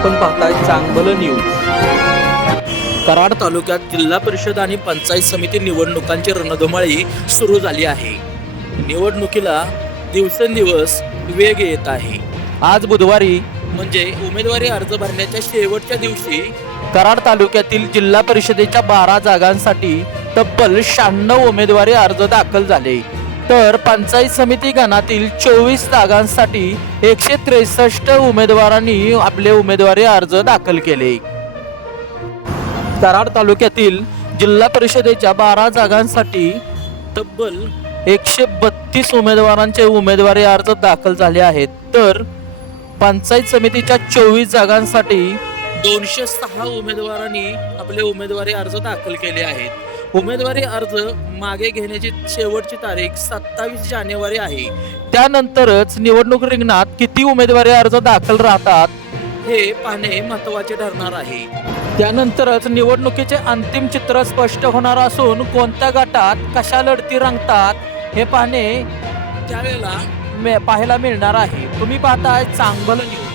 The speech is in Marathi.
आपण पाहताय चांगलं न्यूज। कराड तालुक्यात जिल्हा परिषद आणि पंचायत समिती निवडणुकांची रणधुमाळी सुरू झाली आहे। निवडणुकीला दिवसेंदिवस वेग येत आहे। आज बुधवारी म्हणजे उमेदवारी अर्ज भरण्याच्या शेवटच्या दिवशी कराड तालुक्यातील जिल्हा परिषदेच्या 12 जागांसाठी तब्बल 96 उमेदवारी अर्ज दाखल झाले, तर पंचायत समिती गणातील 24 जागांसाठी 163 उमेदवारांनी आपले उमेदवारी अर्ज दाखल केले। कराड तालुक्यातील जिल्हा परिषदेच्या 12 जागांसाठी तब्बल 132 उमेदवारांचे उमेदवारी अर्ज दाखल झाले आहेत, तर पंचायत समितीच्या 24 जागांसाठी 206 उमेदवारांनी आपले उमेदवारी अर्ज दाखल केले आहेत। उमेदवारी अर्ज मागे घेण्याची शेवटची तारीख 27 जानेवारी आहे। त्यानंतरच निवडणूक रिंगणात किती उमेदवारी अर्ज दाखल राहतात हे पाहणे महत्त्वाचे ठरणार आहे। त्यानंतरच निवडणुकीचे अंतिम चित्र स्पष्ट होणार असून कोणत्या गटात कशा लढती रंगतात हे पाहणे त्यावेळेला पाहायला मिळणार आहे। तुम्ही पाहताय चांगलं न्यूज।